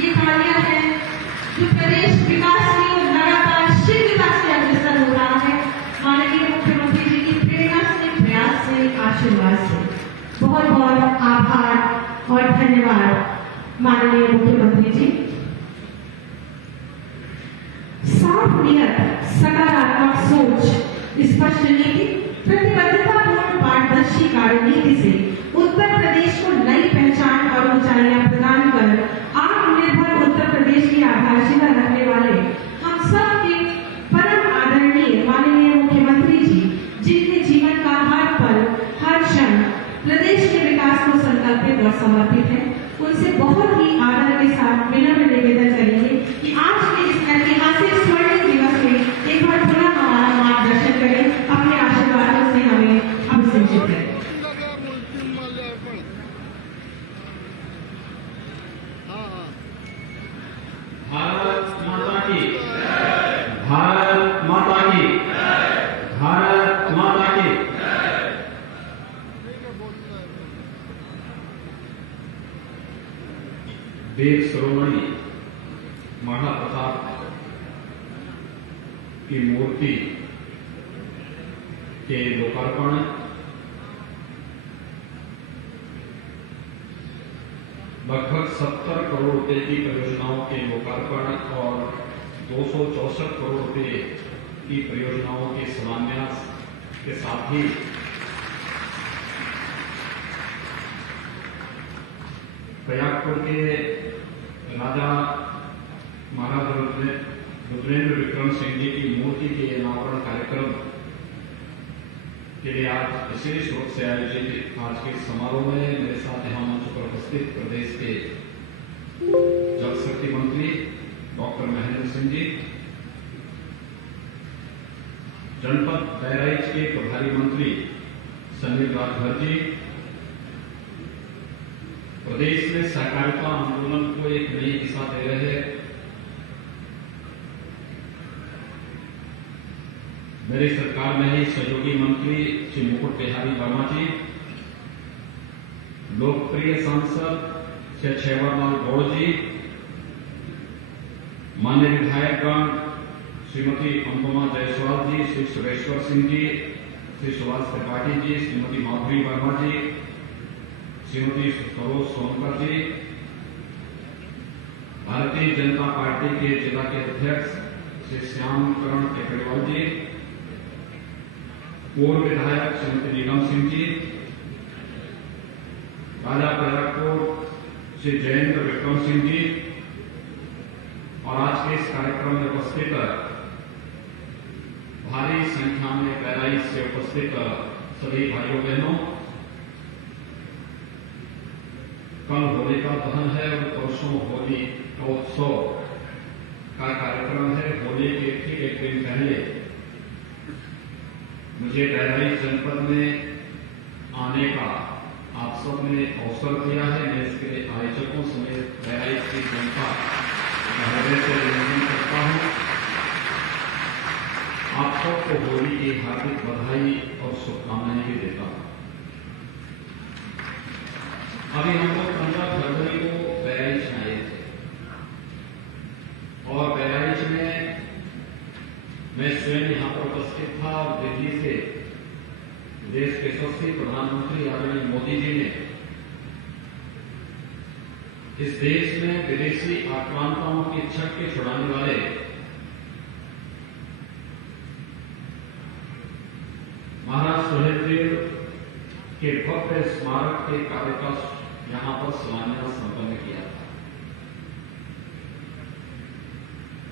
ये तालियां हैं जो प्रदेश विकास की और लगातार शीघ्र विकास की अग्रसर हो रहा है। माननीय मुख्यमंत्री जी की प्रेरणा से, प्रयास से, आशीर्वाद से बहुत बहुत आभार और धन्यवाद माननीय मुख्यमंत्री जी। साफ नियत, सकारात्मक सोच, स्पष्ट नीति, प्रतिबद्धतापूर्ण पारदर्शी कार्यनीति से उत्तर प्रदेश को नई पहचान और ऊंचाइयां प्रदान कर आत्मनिर्भर उत्तर प्रदेश की आधारशिला रखने वाले हम सब के परम आदरणीय माननीय मुख्यमंत्री जी, जिनके जीवन का हर पल, हर क्षण प्रदेश के विकास को संकल्पित और समर्पित है, उनसे बहुत ही आदर के साथ विनम्र निवेदन करेंगे कि आज के इस ऐतिहासिक स्वर्णिम दिवस में एक बार पुनः हमारा मार्गदर्शन करें, अपने आशीर्वादों से हमें अभिषेचित करें। भारत माता की, भारत माता की, भारत माता की। देव शिरोमणि महाप्रताप की मूर्ति के लोकार्पण, लगभग 70 करोड़ रुपए की परियोजनाओं के लोकार्पण और 264 करोड़ रुपए की परियोजनाओं के शिलान्यास के साथ ही प्रयागपुर के राजा महाराजा रुद्रेंद्र विक्रम सिंह जी की मूर्ति के अनावरण कार्यक्रम के लिए आज विशेष रूप से आयोजित आज के समारोह में मेरे साथ यहाँ मंच पर उपस्थित प्रदेश के जल शक्ति मंत्री डॉक्टर महेंद्र सिंह जी, जनपद बहराइच के प्रभारी मंत्री समीर राजभर जी, प्रदेश में सहकारिता आंदोलन को एक नई दिशा दे रहे मेरी सरकार में ही सहयोगी मंत्री श्री मुकुट बिहारी वर्मा जी, लोकप्रिय सांसद श्री छेवरलाल गौड़ जी, मान्य विधायकगण श्रीमती अनुपमा जायसवाल जी, श्री सुरेश्वर सिंह जी, श्री सुभाष त्रिपाठी जी, श्रीमती माधुरी वर्मा जी, श्रीमती सरोज सोनकर जी, भारतीय जनता पार्टी के जिला के अध्यक्ष श्री श्यामकरण टेकड़ीवाल जी, पूर्व विधायक श्रीमती नीलम सिंह जी, राजा प्रयागपुर श्री जयेंद्र विक्रम सिंह जी और आज के इस कार्यक्रम में उपस्थित भारी संख्या में बहराइच से उपस्थित सभी भाइयों बहनों, कल होलिका दहन है और परसों होली का उत्सव का कार्यक्रम है। होली के ठीक एक दिन पहले मुझे बहराइच जनपद में आने का आप सब ने अवसर दिया है। मैं इसके आयोजकों समेत बहराइच की जनता का हृदय से अभिनंदन करता हूं। आप सबको होली की हार्दिक बधाई और शुभकामनाएं भी देता हूं। अभी हम लोग 15 फरवरी को बहराइच में आए थे और बहराइच में मैं स्वयं यहाँ पर उपस्थित था और दिल्ली से देश के यशस्वी प्रधानमंत्री आदरणीय मोदी जी ने इस देश में विदेशी आक्रांताओं की छक्के छुड़ाने वाले महाराज सुहेलदेव के भव्य स्मारक के कार्य का यहां पर शिलान्यास संपन्न किया था।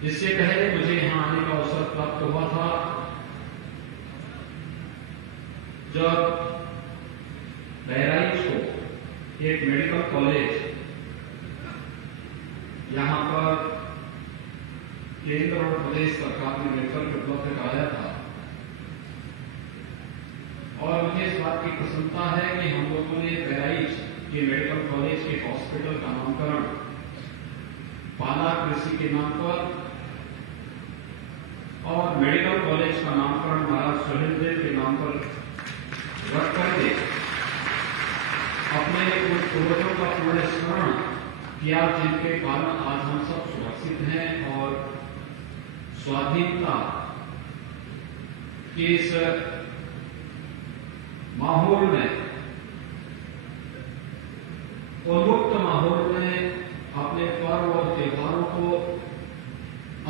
इससे पहले मुझे यहां आने का अवसर प्राप्त हुआ था जब बहराइच को एक मेडिकल कॉलेज यहां पर केंद्र और प्रदेश सरकार ने मिलकर उपलब्ध कराया था और मुझे इस बात की प्रसन्नता है कि हम लोगों ने बहराइच के मेडिकल कॉलेज के हॉस्पिटल का नामकरण पाला कृषि के नाम पर और मेडिकल कॉलेज का नामकरण महाराज सुहेलदेव के नाम पर रख करके अपने पूर्वजों का पुनर्स्मरण हथियार जिनके कारण आज हम सब सुरक्षित हैं और स्वाधीनता के इस माहौल में, उन्मुक्त माहौल में अपने पर्व और त्योहारों को,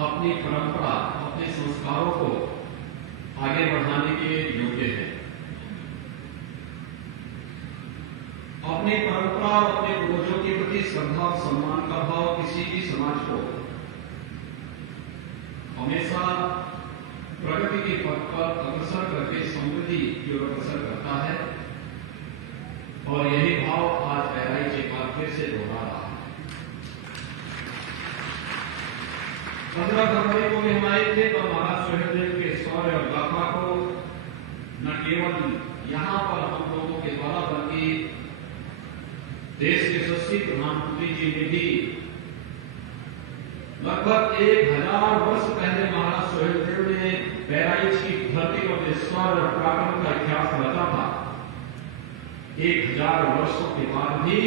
अपनी परंपरा, अपने संस्कारों को आगे बढ़ाने के योग्य है। अपनी परंपरा और अपने पूर्वजों के प्रति श्रद्धा और सम्मान का भाव किसी भी समाज को हमेशा प्रगति के पथ पर अग्रसर करके समृद्धि की ओर अग्रसर करता है और यही भाव आज बहराइच एक बार फिर से दोहरा रहा है। 15 फरवरी को भी हम आए थे तो महाराज सुहेलदेव के शौर्य और गाथा को न केवल यहां पर हम लोगों के द्वारा बल्कि देश के यशस्वी प्रधानमंत्री जी ने भी लगभग 1000 वर्ष पहले महाराज सुहेलदेव ने बहराइच की धरती पर जो शौर्य और पराक्रम का इतिहास रचा था, 1000 वर्षों के बाद भी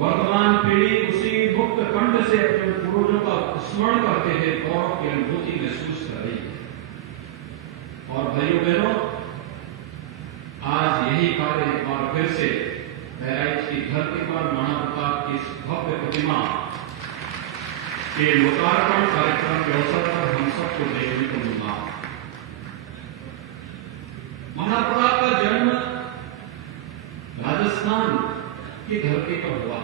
वर्तमान पीढ़ी उसी मुक्त कंठ से अपने पूर्वजों का स्मरण करते हुए गौरव की अनुभूति महसूस कर रही है। और भाइयों बहनों, आज यही कार्य एक बार फिर से बहराइच की धरती पर महाराणा प्रताप की इस भव्य प्रतिमा के लोकार्पण कार्यक्रम के अवसर पर हम सबको देखने को मिला। महाराणा प्रताप का जन्म राजस्थान की धरती पर हुआ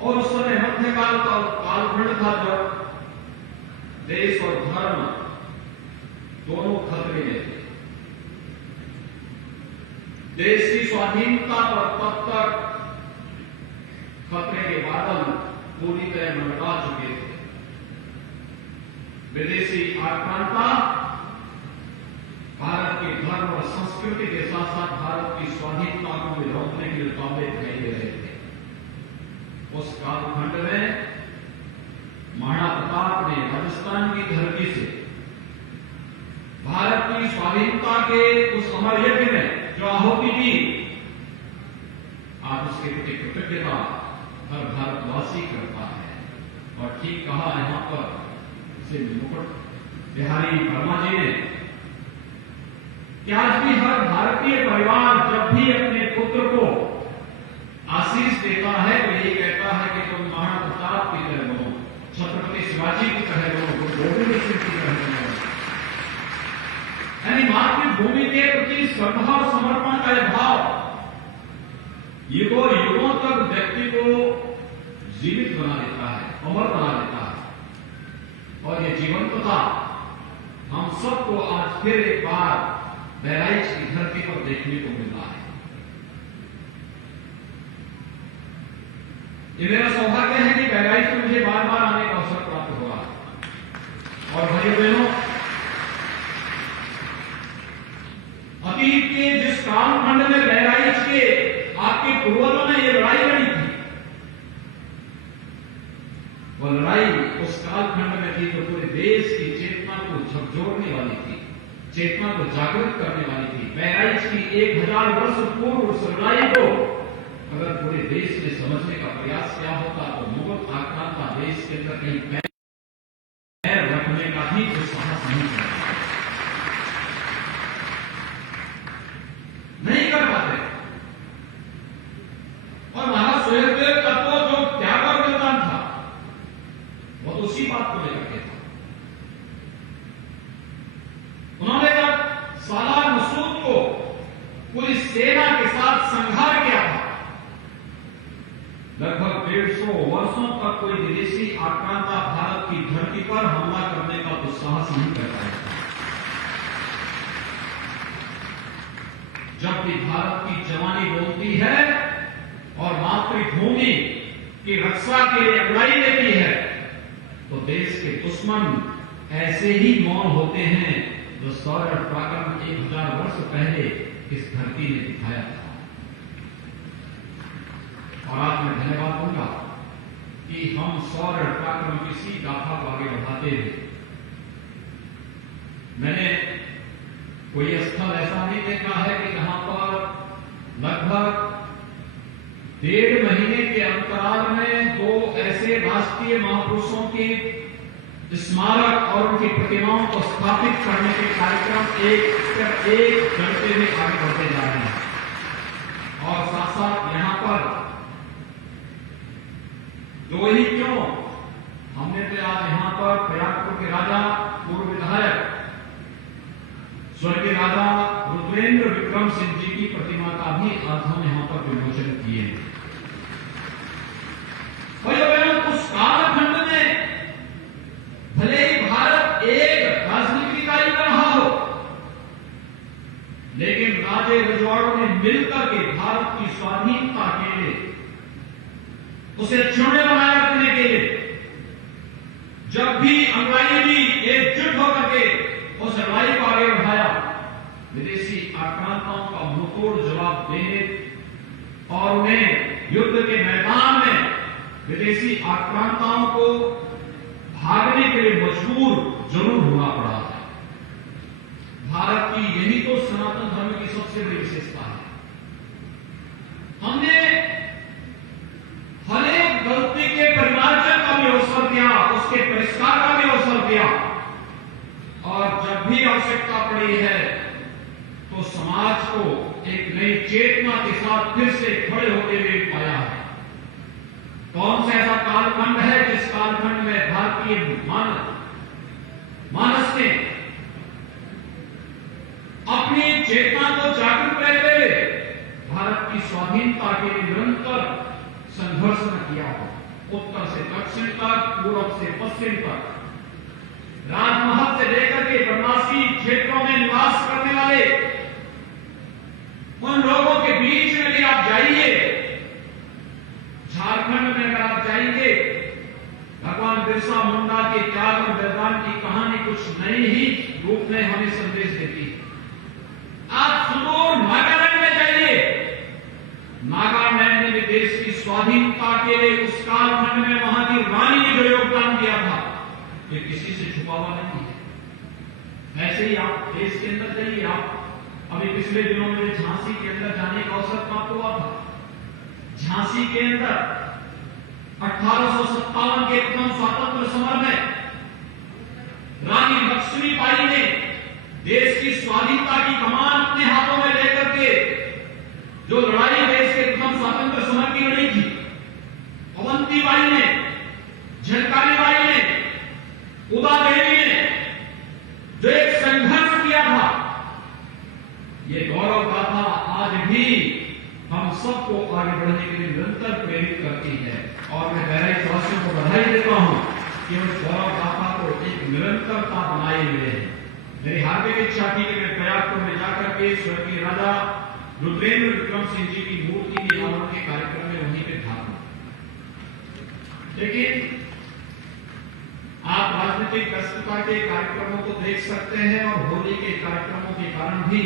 और उस समय मध्यकाल का कालखंड था जब देश और धर्म दोनों खतरे में थे। देश की स्वाधीनता पर तब तक खतरे के बादल पूरी तरह मंडरा चुके थे। विदेशी आक्रांता भारत की धर्म और संस्कृति के साथ साथ भारत की स्वाधीनता को भी रोकने के लिए ताबे दिखाई दे रहे थे। उस कालखंड में महाराणा प्रताप ने राजस्थान की धरती से भारत की स्वाधीनता के उस अमर यज्ञ में जो आहुति दी, आज उसके प्रति कृतज्ञता हर भारतवासी करता है। और ठीक कहा यहां पर श्री मुकुट बिहारी वर्मा जी ने कि आज भी हर भारतीय परिवार जब भी अपने पुत्र को आशीष देता है तो ये कहता है कि तुम महाराणा प्रताप की तरह बनो, छत्रपति शिवाजी की तरह बनो, गुरु गोविंद सिंह की तरह बनो। यानी मातृभूमि के प्रति श्रद्धा और समर्पण का यह भाव युगों युगों तक व्यक्ति को जीवित बना देता है, अमर बना देता है। और यह जीवंतता हम सबको आज फिर एक बार बहराइच की धरती पर देखने को मिला है। ये मेरा सौभाग्य है कि बहराइच में मुझे बार बार आने का अवसर प्राप्त हुआ। और भाइयों बहनों, अतीत के जिस कालखंड में बहराइच के आपके पूर्वजों ने ये लड़ाई लड़ी थी, वो लड़ाई उस कालखंड में थी जो पूरे देश की चेतना को झकझोरने वाली थी, चेतना को जागृत करने वाली थी। बहराइच की 1000 वर्ष पूर्व उस लड़ाई को अगर पूरे देश में समझने का प्रयास किया होता तो मुगल आक्रांता देश के अंदर कहीं पैर रखने का भी कोई साहस नहीं कर पाते। और महाराज सुहेलदेव का तो जो त्याग और बलिदान था वो तो उसी बात को लेकर के था। उन्होंने जब सालार मसूद को पूरी सेना के साथ संहार किया था, लगभग 150 वर्षों तक कोई विदेशी आक्रांता भारत की धरती पर हमला करने का दुस्साहस नहीं कर पाया। जब भी भारत की जवानी बोलती है और मातृभूमि की रक्षा के लिए लड़ाई लेती है तो देश के दुश्मन ऐसे ही मौन होते हैं जो शौर्य और पराक्रम 1000 वर्ष पहले इस धरती ने दिखाया था। और आज मैं धन्यवाद दूंगा कि हम शौर्य और पराक्रम की इसी गाथा को आगे बढ़ाते हुए, मैंने कोई स्थल ऐसा नहीं देखा है कि जहां पर लगभग 1.5 महीने के अंतराल में 2 ऐसे राष्ट्रीय महापुरुषों के स्मारक और उनकी प्रतिमाओं को स्थापित करने के कार्यक्रम एक करते हुए आगे बढ़ते जा रहे हैं। और साथ साथ यहां पर 2 ही क्यों, हमने तो आज यहां पर प्रयागपुर के राजा पूर्व विधायक स्वर्गीय राजा रुद्रेंद्र विक्रम सिंह जी की प्रतिमा का भी आज हम यहां पर विमोचन किए हैं। उस कालखंड में भले ही भारत एक राजनीतिक इकाई का रहा हो, लेकिन राजे रजवाड़ों ने मिलकर के भारत की स्वाधीनता के लिए, उसे क्षुण्य बनाए रखने के लिए, जब भी अंग्रेजी भी एकजुट होकर के उस लड़ाई को आगे बढ़ाया, विदेशी आक्रांताओं का मुंहतोड़ जवाब देने और उन्हें युद्ध के मैदान में विदेशी आक्रांताओं को भागने के लिए मजबूर जरूर होना पड़ा है। भारत की यही तो सनातन धर्म की सबसे बड़ी विशेषता है। हमने हर एक गलती के परिमार्जन का भी अवसर दिया, उसके परिष्कार का भी अवसर दिया, और जब भी आवश्यकता पड़ी है तो समाज को एक नई चेतना के साथ फिर से खड़े होते हुए पाया है। कौन सा ऐसा कालखंड है जिस कालखंड में भारतीय मानस ने अपनी चेतना को जागरूक रहते हुए भारत की स्वाधीनता के लिए निरंतर संघर्ष न किया हो। उत्तर से दक्षिण तक, पूर्व से पश्चिम तक, राजमहल से लेकर के वनवासी क्षेत्रों में निवास करने वाले उन लोगों के बीच में भी आप जाइए। झारखंड में अगर आप जाएंगे, भगवान बिरसा मुंडा के त्याग और बलिदान की कहानी कुछ नई ही रूप में हमें संदेश देती है। आप सुदूर नागालैंड में जाइए, नागालैंड ने भी देश की स्वाधीनता के लिए उस कालखंड में वहां की रानी ने जो योगदान दिया था, ये किसी से छुपा हुआ नहीं है। ऐसे ही आप देश के अंदर जाइए। आप अभी पिछले दिनों में झांसी के अंदर जाने का अवसर प्राप्त हुआ था। झांसी के अंदर 1857 के प्रथम स्वातंत्र समर में रानी लक्ष्मीबाई ने देश की स्वाधीनता की कमान अपने हाथों में लेकर के जो लड़ाई देश के प्रथम स्वातंत्र समर की लड़ी थी, अवंतीबाई ने, झलकारी बाई ने, उदा देवी ने जो एक संघर्ष किया था, ये गौरव गाथा आज भी हम सबको आगे बढ़ने के लिए निरंतर प्रेरित करती है। और मैं बहराइच वासियों को बधाई देता हूं कि उस गौरव गाथा को एक निरंतरता बनाए हुए है। मेरी हार्दिक इच्छा थी कि मैं प्रयागपुर में जाकर के स्वर्गीय राजा रुद्रेंद्र विक्रम सिंह जी की मूर्ति के अनावरण के कार्यक्रम में वहीं पे भाग लूं, लेकिन आप राजनीतिक व्यस्तता के कार्यक्रमों को देख सकते हैं और होली के कार्यक्रमों के कारण भी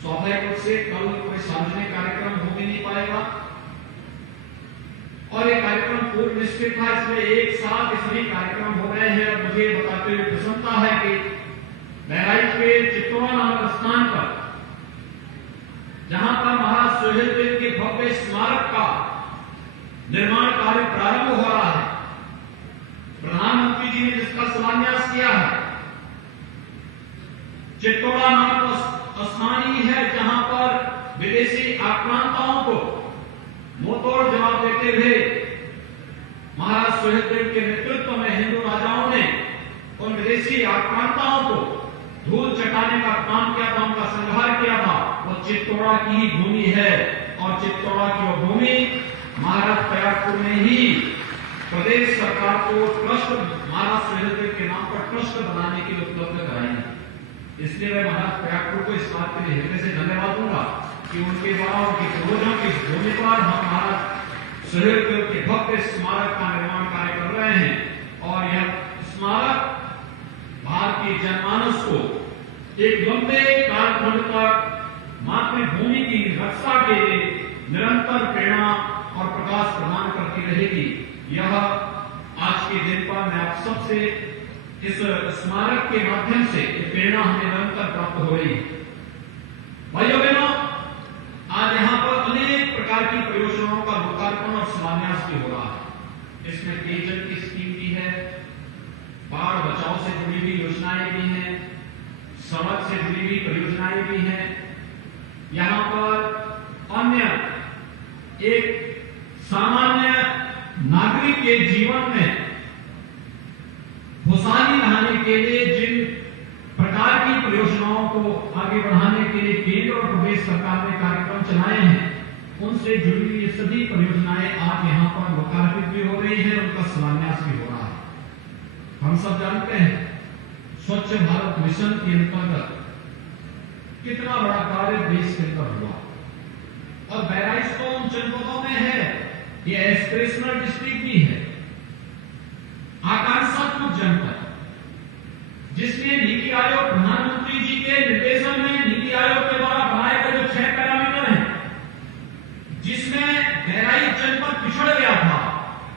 स्वाभाविक रूप से कल कोई सार्वजनिक कार्यक्रम हो भी नहीं पाएगा। और ये कार्यक्रम पूर्व निश्चित था, इसमें एक साथ ये सभी कार्यक्रम हो रहे हैं। और मुझे बताते हुए प्रसन्नता है कि बहराइच के चित्तौड़ा नामक स्थान पर, जहां पर महाराज सोहेलदेव के भव्य स्मारक का निर्माण कार्य प्रारंभ हो रहा है, प्रधानमंत्री जी ने जिसका शिलान्यास किया है, चित्तौड़ा नामक स्थान ही है जहां पर विदेशी आक्रांताओं को मुंहतोड़ जवाब देते हुए महाराज सोहेलदेव के नेतृत्व में हिंदू राजाओं ने उन विदेशी आक्रांताओं को धूल चटाने का काम किया था, उनका संहार किया था। वो चित्तौड़ा की ही भूमि है और चित्तौड़ा की वो भूमि महाराज प्रयागपुर में ही प्रदेश सरकार को ट्रस्ट, महाराज सोहेलदेव के नाम पर ट्रस्ट बनाने के लिए उपलब्ध कराई है। इसलिए मैं महाराज प्रयागपुर को इस बात के लिए हृदय से धन्यवाद दूंगा कि उनके द्वारा उनके पूर्वजों की भूमि पर हम महाराज सोहेलदेव के भव्य स्मारक का निर्माण कार्य कर रहे हैं। और यह स्मारक भारतीय जनमानस को एक लंबे कालखंड तक मातृभूमि की रक्षा के लिए निरंतर प्रेरणा और प्रकाश प्रदान करती रहेगी। यह आज के दिन पर मैं आप सबसे इस स्मारक के माध्यम से प्रेरणा हमें निरंतर प्राप्त हो रही है। भाइयों बहनों, भी हो रहा है। इसमें पेयजल की स्कीम भी है, बाढ़ बचाव से जुड़ी हुई योजनाएं भी हैं, सड़क से जुड़ी हुई परियोजनाएं भी हैं। यहां पर अन्य एक सामान्य नागरिक के जीवन में खुशहाली लाने के लिए जिन प्रकार की परियोजनाओं को आगे बढ़ाने के लिए केंद्र और प्रदेश सरकार ने कार्यक्रम चलाए हैं, उनसे जुड़ी हुई सभी परियोजनाएं आज यहां पर लोकार्पित भी हो रही है, उनका शिलान्यास भी हो रहा है। हम सब जानते हैं स्वच्छ भारत मिशन के अंतर्गत कितना बड़ा कार्य देश के अंदर हुआ, और बहराइच तो उन जनपदों में है, ये एस्पिरेशनल डिस्ट्रिक्ट भी है, आकांक्षात्मक जनपद, जिसमें नीति आयोग प्रधानमंत्री जी के निर्देशन में नीति आयोग के द्वारा बनाए गए जो 6 पैरामीटर हैं, जिसमें बहराइच जनपद पिछड़ गया था।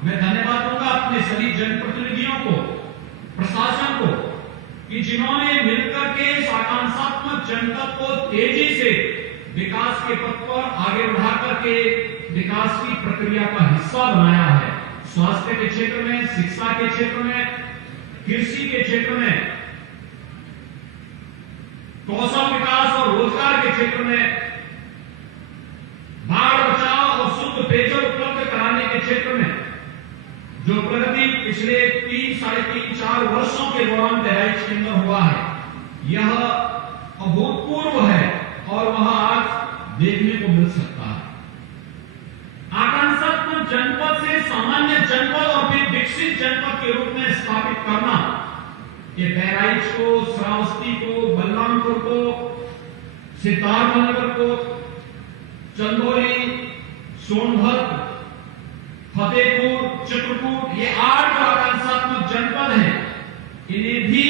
मैं धन्यवाद दूंगा अपने सभी जनप्रतिनिधियों को, प्रशासन को, कि जिन्होंने मिलकर के इस आकांक्षात्मक जनपद को तेजी से विकास के पथ पर आगे बढ़ा करके विकास की प्रक्रिया का हिस्सा बनाया है। स्वास्थ्य के क्षेत्र में, शिक्षा के क्षेत्र में, कृषि के क्षेत्र में, कौशल विकास और रोजगार के क्षेत्र में, बाढ़ बचाव और शुद्ध पेयजल उपलब्ध कराने के क्षेत्र में जो प्रगति पिछले 3, साढ़े 3, 4 वर्षों के दौरान बहराइच के अंदर हुआ है, यह अभूतपूर्व है और वह आज देखने को मिल सकता है। आकांक्षात्मक जनपद से सामान्य जनपद और फिर विकसित जनपद के रूप में स्थापित करना, ये बहराइच को, श्रावस्ती को, बलरामपुर को, सिद्धार्थनगर को, चंदौली, सोनभद्र, फतेहपुर, चित्रकूट, ये 8 जो आकांक्षात्मक जनपद हैं, इन्हें भी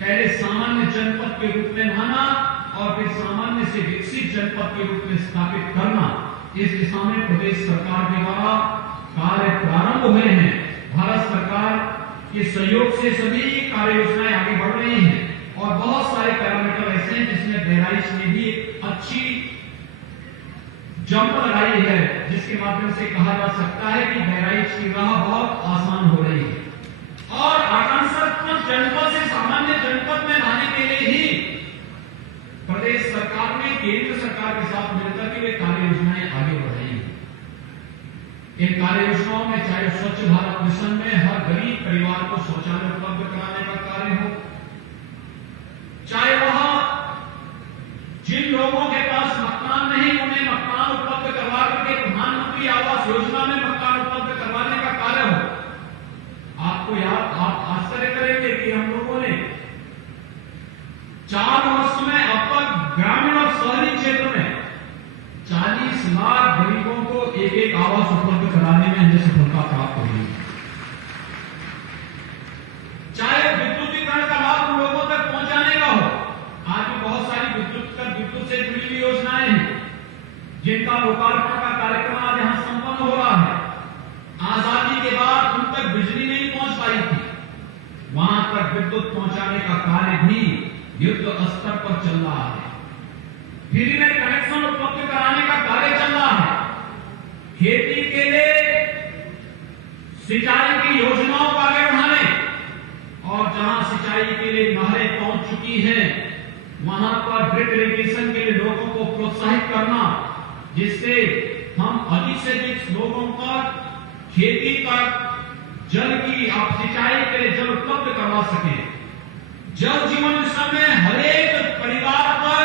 पहले सामान्य जनपद के रूप में माना और फिर सामान्य से विकसित जनपद के रूप में स्थापित करना, इस दिशा में प्रदेश सरकार के द्वारा कार्य प्रारंभ हुए हैं। भारत सरकार के सहयोग से सभी कार्य योजनाएं आगे बढ़ रही हैं और बहुत सारे पैरामीटर ऐसे हैं जिसमें बहराइच ने भी एक अच्छी जंप लगाई है, जिसके माध्यम से कहा जा सकता है कि बहराइच की राह बहुत आसान हो रही है। और आकांक्षात्मक जनपद से सामान्य जनपद में लाने के लिए ही प्रदेश सरकार ने केंद्र सरकार के साथ मिलकर के वे कार्य योजनाएं आगे बढ़ रही हैं। इन कार्य योजनाओं में चाहे स्वच्छ भारत मिशन में हर गरीब परिवार को शौचालय उपलब्ध कराने का कार्य हो, चाहे वह जिन लोगों के पास मकान नहीं उन्हें मकान उपलब्ध करवा करके प्रधानमंत्री आवास योजना में मकान उपलब्ध करवाने का कार्य हो। आपको याद, आप आश्चर्य करेंगे कि हम लोगों ने 4 वर्ष में अब तक ग्रामीण और शहरी क्षेत्र में 40 लाख गरीबों को एक आवास उपलब्ध कराने में हमें सफलता प्राप्त हुई। चाहे विद्युतीकरण का लाभ उन लोगों तक पहुंचाने का हो, आज भी बहुत सारी विद्युत से जुड़ी हुई योजनाएं हैं जिनका लोकार्पण का कार्यक्रम आज यहां संपन्न हो रहा है। आजादी के बाद उन तक बिजली नहीं पहुंच पाई थी, वहां तक विद्युत पहुंचाने का कार्य भी युद्ध स्तर पर चल रहा है। फ्री में कनेक्शन उपलब्ध कराने का कार्य चल रहा है। खेती के लिए सिंचाई की योजनाओं को आगे बढ़ाने और जहां सिंचाई के लिए नहरें पहुंच चुकी हैं वहां पर ड्रिप इरिगेशन के लिए लोगों को प्रोत्साहित करना, जिससे हम अधिक से अधिक लोगों पर खेती तक जल की सिंचाई के लिए जल उपलब्ध करवा सकें। जल जीवन मिशन में हरेक परिवार पर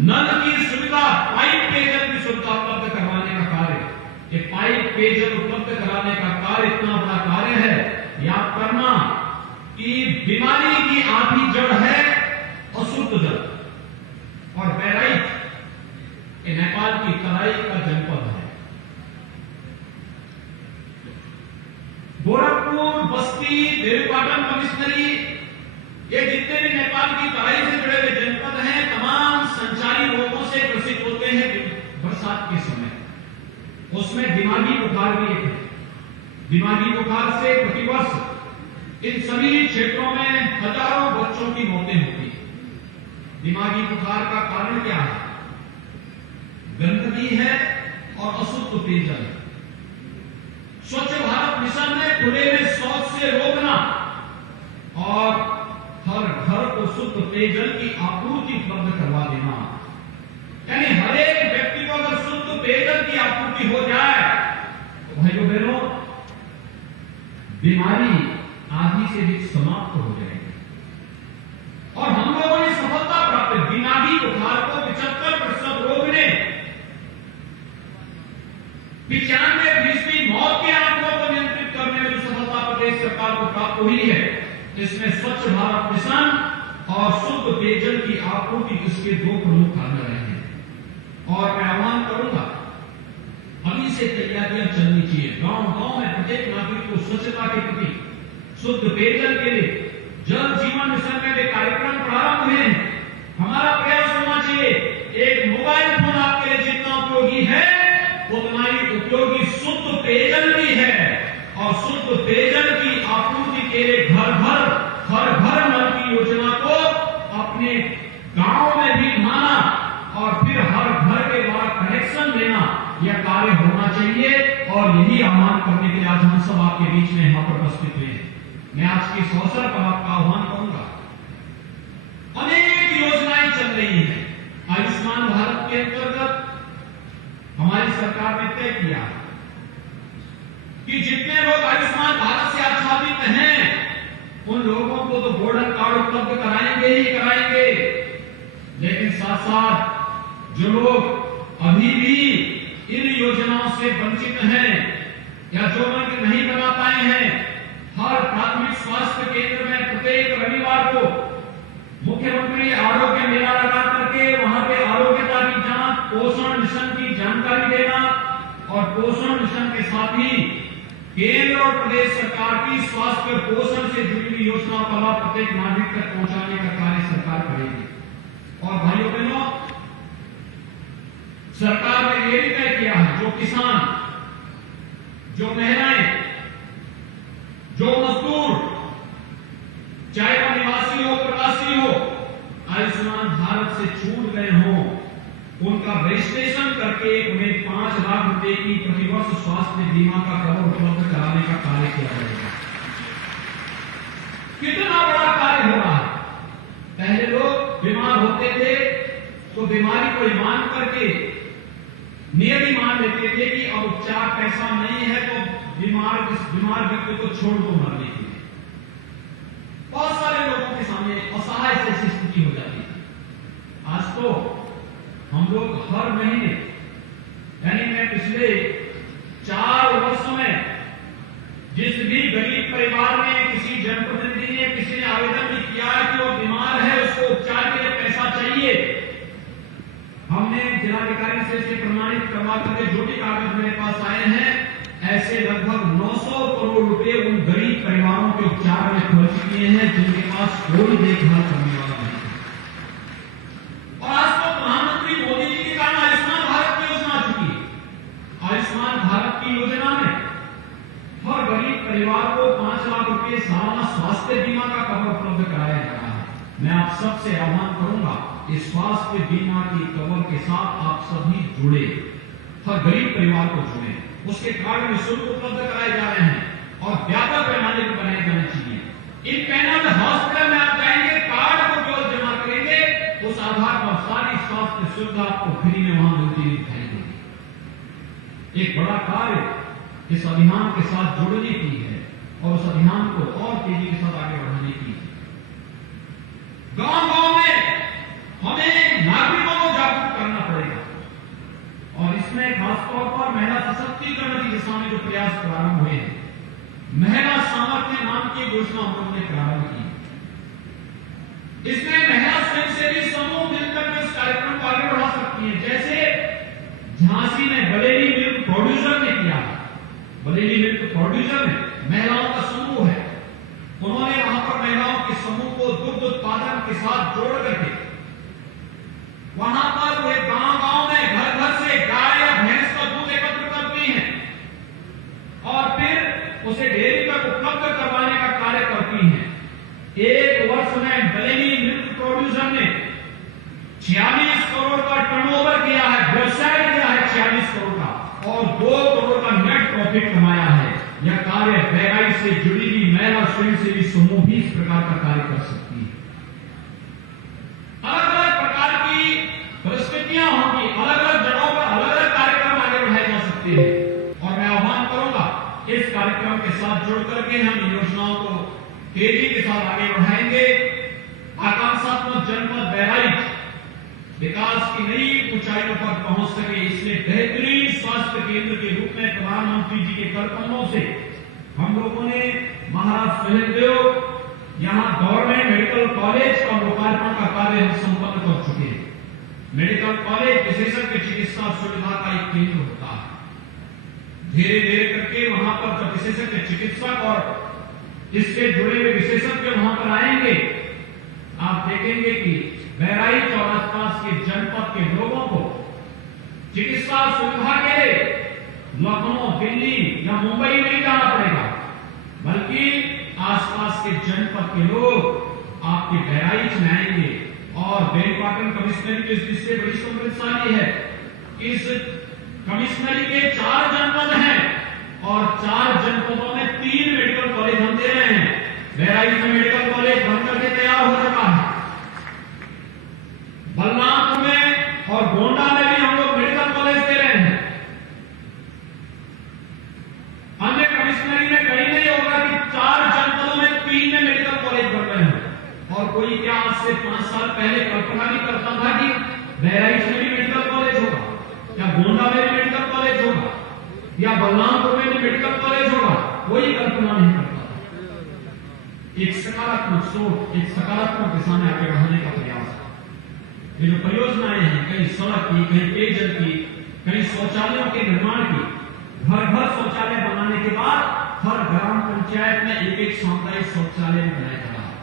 नल की सुविधा, पाइप पेयजल की सुविधा उपलब्ध करवाने का कार्य, ये पाइप पेयजल उपलब्ध कराने का कार्य इतना बड़ा कार्य है। याद करना कि बीमारी की आधी जड़ है अशुद्ध जल, और बहराइच नेपाल की तराई का जनपद है। गोरखपुर, बस्ती, देवीपाटन, कमिश्नरी, ये जितने भी नेपाल की तराई से जुड़े हुए जनपद हैं, तमाम संचारी रोगों से ग्रसित होते हैं बरसात के समय। उसमें दिमागी बुखार भी एक है। दिमागी बुखार से प्रतिवर्ष इन सभी क्षेत्रों में हजारों बच्चों की मौतें होती हैं। दिमागी बुखार का कारण क्या है? गंदगी है और अशुद्ध पेयजल है। खुले में शौच से रोकना और हर घर को शुद्ध पेयजल की आपूर्ति उपलब्ध करवा देना। यानी हर एक व्यक्ति को अगर शुद्ध पेयजल की आपूर्ति हो जाए तो भाइयों बहनों, बीमारी आदि से भी समाप्त हो जाएगी। और हम लोगों ने सफलता प्राप्त दिमागी बुखार को 75% रोकने, 95% मौत के आंकड़ों को नियंत्रित करने में जो सफलता प्रदेश सरकार को प्राप्त हुई है, इसमें स्वच्छ भारत मिशन और शुद्ध पेयजल की आपूर्ति इसके दो प्रमुख कारण रहे हैं। और मैं आह्वान करूंगा, अभी से तैयारियां चलनी चाहिए। गांव गांव में प्रत्येक नागरिक को स्वच्छता के प्रति, शुद्ध पेयजल के लिए जल जीवन मिशन में वे कार्यक्रम प्रारंभ हुए हैं। हमारा प्रयास होना चाहिए, एक मोबाइल फोन आपके लिए जितना उपयोगी है उतना ही उपयोगी शुद्ध पेयजल भी है। और शुद्ध पेयजल की आपूर्ति के लिए घर घर नल की योजना को अपने गांव में भी माना और फिर हर घर के द्वारा कनेक्शन देना, यह कार्य होना चाहिए। और यही आह्वान करने के लिए आज हम सब आपके बीच में यहां पर उपस्थित हुए हैं। मैं आज के इस अवसर पर आपका आह्वान करूंगा, अनेक योजनाएं चल रही हैं। आयुष्मान भारत के अंतर्गत हमारी सरकार ने तय किया कि जितने लोग आयुष्मान भारत से आच्छादित हैं उन लोगों को तो गोल्डन कार्ड उपलब्ध कराएंगे ही कराएंगे, लेकिन साथ साथ जो लोग अभी भी इन योजनाओं से वंचित हैं या जो लोग नहीं बना पाए हैं, हर प्राथमिक स्वास्थ्य केंद्र में प्रत्येक रविवार को मुख्यमंत्री आरोग्य मेला लगा करके वहां पे आरोग्यता की जांच, पोषण मिशन की जानकारी देना और पोषण मिशन के साथ ही केंद्र और प्रदेश सरकार की स्वास्थ्य पोषण से जुड़ी हुई योजनाओं का लाभ प्रत्येक नागरिक तक पहुंचाने का कार्य सरकार करेगी। और भाइयों बहनों, सरकार ने यह भी तय किया है, जो किसान, जो महिलाएं, जो मजदूर, चाहे वह निवासी हो प्रवासी हो, आयुष्मान भारत से छूट गए हों, उनका रजिस्ट्रेशन करके उन्हें 5 लाख रुपए की प्रतिवर्ष स्वास्थ्य बीमा का कवर उपलब्ध कराने का कार्य किया जाएगा। कितना बड़ा कार्य हो रहा है। पहले लोग बीमार होते थे तो बीमारी को मान करके नियति मान लेते थे कि अब उपचार पैसा नहीं है तो बीमार व्यक्ति को छोड़ दो मरने के लिए। बहुत सारे लोगों के सामने असहाय से स्थिति हो जाती थी। आज तो हम लोग हर महीने, यानी मैं पिछले 4 वर्षों में जिस भी गरीब परिवार में किसी जनप्रतिनिधि ने किसी ने आवेदन भी किया है कि वो बीमार है, उसको उपचार के लिए पैसा चाहिए, हमने जिलाधिकारी से इसे प्रमाणित करवा करके जो भी कागज मेरे पास आए हैं, ऐसे लगभग 900 करोड़ रुपए उन गरीब परिवारों के उपचार में खर्च किए हैं जिनके पास कोई देखभाल करने वाला नहीं। और आज तो प्रधानमंत्री मोदी जी के कारण आयुष्मान भारत की योजना आ चुकी है। आयुष्मान भारत की योजना में हर गरीब परिवार को 5 लाख रुपए सालाना स्वास्थ्य बीमा का कवर उपलब्ध कराया जा रहा है। मैं आप सबसे आह्वान करूंगा, इस स्वास्थ्य बीमा की कवर के साथ आप सभी जुड़े, हर गरीब परिवार को जुड़े, उसके कार्ड निःशुल्क उपलब्ध कराए जा रहे हैं और व्यापक पैमाने पर बनाए जाने चाहिए। इन पैनल हॉस्पिटल में आप जाएंगे, कार्ड को जो जमा करेंगे उस आधार पर सारी स्वास्थ्य सुविधा आपको फ्री में वहां मिलती हुई दिखाई देगी। एक बड़ा कार्य इस अभियान के साथ जुड़ने की है और उस अभियान को और तेजी के साथ आगे बढ़ाने की है। गांव-गांव में हमें नागरिकों को जागरूक करना पड़ेगा और इसमें खासतौर पर महिला सशक्तिकरण की दिशा में जो प्रयास प्रारंभ हुए हैं, महिला सामर्थ्य नाम की घोषणा हम लोगों ने प्रारंभ की। इसमें महिला स्वयंसेवी समूह मिलकर इस कार्यक्रम को आगे बढ़ा सकती है। जैसे झांसी में बरेली मिल्क प्रोड्यूसर ने किया, बरेली मिल्क प्रोड्यूसर में महिलाओं का समूह है, उन्होंने वहां पर महिलाओं के समूह को दुग्ध उत्पादन के साथ जोड़ करके वहां पर वे गांव-गांव में घर-घर से गाय या भैंस का दूध एकत्र करती हैं और फिर उसे डेयरी तक उपलब्ध करवाने का कार्य करती हैं। 1 वर्ष में बरेली मिल्क प्रोड्यूसर ने 46 करोड़ का टर्नओवर किया है, व्यवसाय किया है 46 करोड़ का और 2 करोड़ का नेट प्रॉफिट कमाया है। यह कार्य बहराइच से जुड़ी हुई महिला स्वयंसेवी समूह भी इस प्रकार का कार्य कर सकती है। अलग अलग प्रकार की परिस्थितियां होंगी, अलग अलग जगहों पर अलग अलग कार्यक्रम आगे बढ़ाए जा सकते हैं और मैं आह्वान करूंगा इस कार्यक्रम के साथ जुड़ करके हम इन योजनाओं को तेजी के साथ आगे बढ़ाएंगे। आकांक्षात्मक जनपद बहराइच विकास की नई ऊंचाइयों पर पहुंच सके, इसलिए बेहतरीन स्वास्थ्य केंद्र के रूप में प्रधानमंत्री जी के करकमलों से हम लोगों ने महाराज सुहेलदेव यहां गवर्नमेंट मेडिकल कॉलेज का लोकार्पण का कार्य हम संपन्न कर चुके हैं। मेडिकल कॉलेज विशेषज्ञ चिकित्सा सुविधा का एक केंद्र होता है। धीरे धीरे करके वहां पर जब विशेषज्ञ चिकित्सक और इससे जुड़े हुए विशेषज्ञ वहां पर आएंगे, आप देखेंगे कि बहराइच और आसपास के जनपद के लोगों को चिकित्सा सुविधा के लिए लखनऊ, दिल्ली या मुंबई नहीं जाना पड़ेगा, बल्कि आसपास के जनपद के लोग आपके बहराइच में आएंगे। और बेलपाटन कमिश्नरी की दृष्टि से बड़ी समृद्धशाली है। इस कमिश्नरी के 4 जनपद हैं और 4 जनपदों में 3 मेडिकल कॉलेज हम दे रहे हैं। बहराइच में मेडिकल कॉलेज बनकर के तैयार हो चुका है। बलरामपुर में और गोंडा में भी हम लोग मेडिकल कॉलेज दे रहे हैं। अन्य कमिश्नरी में कहीं नहीं होगा कि 4 जनपदों में 3 में मेडिकल कॉलेज बन रहे हैं। और कोई क्या आज से 5 साल पहले कल्पना नहीं करता था कि बहराइच में भी मेडिकल कॉलेज होगा, या गोंडा में भी मेडिकल कॉलेज होगा, या बलरामपुर में भी मेडिकल कॉलेज होगा? कोई कल्पना नहीं करता था। एक सकारात्मक सोच, एक सकारात्मक दिशा में आगे बढ़ाने का प्रयास है। ये जो परियोजनाएं हैं, कहीं सड़क की, कहीं पेयजल की, कहीं शौचालयों के निर्माण की, घर घर शौचालय बनाने के बाद हर ग्राम पंचायत में एक सामुदायिक शौचालय बनाया जा रहा है।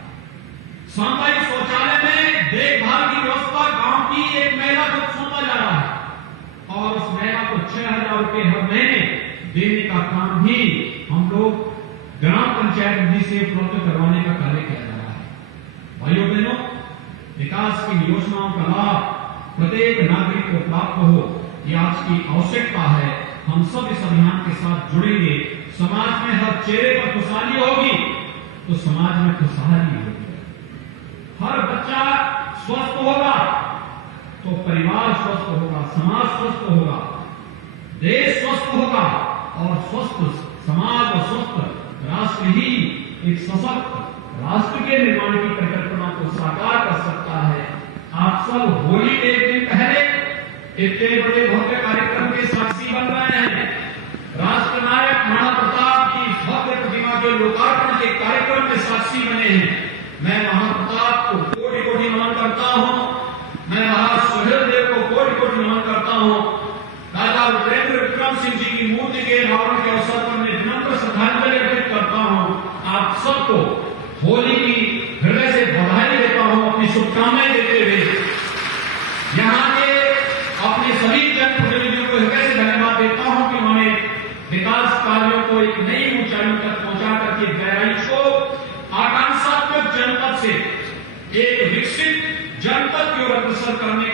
सामुदायिक शौचालय में देखभाल की व्यवस्था गांव की एक महिला को सौंपा जा रहा है और उस महिला को 6,000 रुपए हर महीने देने का काम भी हम लोग ग्राम पंचायत निधि से उपलब्ध करवाने का कार्य किया जा रहा है। भाइयों बहनों, विकास की योजनाओं का लाभ प्रत्येक नागरिक को प्राप्त हो, यह आज की आवश्यकता है। हम सब इस अभियान के साथ जुड़ेंगे। समाज में हर चेहरे पर खुशहाली होगी तो समाज में खुशहाली होगी। हर बच्चा स्वस्थ होगा तो परिवार स्वस्थ होगा, समाज स्वस्थ होगा, देश स्वस्थ होगा और स्वस्थ समाज और स्वस्थ राष्ट्र ही एक सशक्त राष्ट्र के निर्माण की परिकल्पना को साकार कर सकता है। आप सब होली के एक दिन पहले इतने बड़े भव्य कार्यक्रम के साक्षी बन रहे हैं। राष्ट्रनायक महाराणा प्रताप की भव्य प्रतिमा के लोकार्पण के कार्यक्रम में साक्षी बने हैं। मैं महाराणा प्रताप को कोटि कोटि नमन करता हूं। मैं महाराज सुहेलदेव को कोटि कोटि नमन करता हूं। राजा रुद्रेंद्र विक्रम सिंह जी की मूर्ति के अनावरण के अवसर पर मैं विनम्र श्रद्धांजलि अर्पित करता हूं। आप सबको होली की हृदय से बधाई देता हूं, अपनी शुभकामनाएं देते हुए यहाँ के अपने सभी जनप्रतिनिधियों को हृदय से धन्यवाद देता हूं कि उन्होंने विकास कार्यों को एक नई ऊंचाई तक पहुंचा करके बहराइच को आकांक्षात्मक जनपद से एक विकसित जनपद की ओर अग्रसर करने